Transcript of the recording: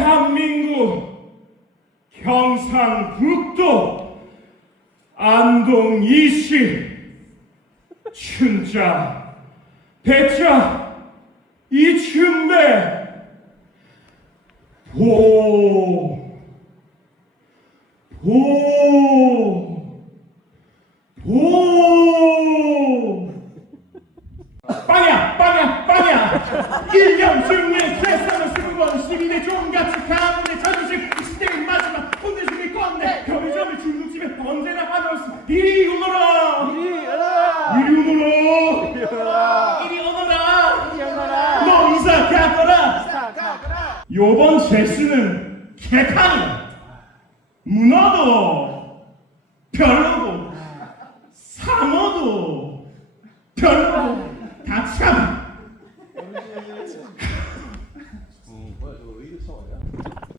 대한민국 경상북도 안동 이시 춘자 배자 이춘배 보 보, 보. 빵야, 빵야, 빵야. 가문의 자존심 이 시대의 마지막 혼내주기 건네. 별점을 중국집에 언제나 하면서 이리 오너라! 이리 열어라! 이리 오너라! 이리 오너라! 이리 열어라! 너 이사 가거라! 자, 가거라! 요번 제스는 개판이야 문어도 별로고 상어도 별로고 다 참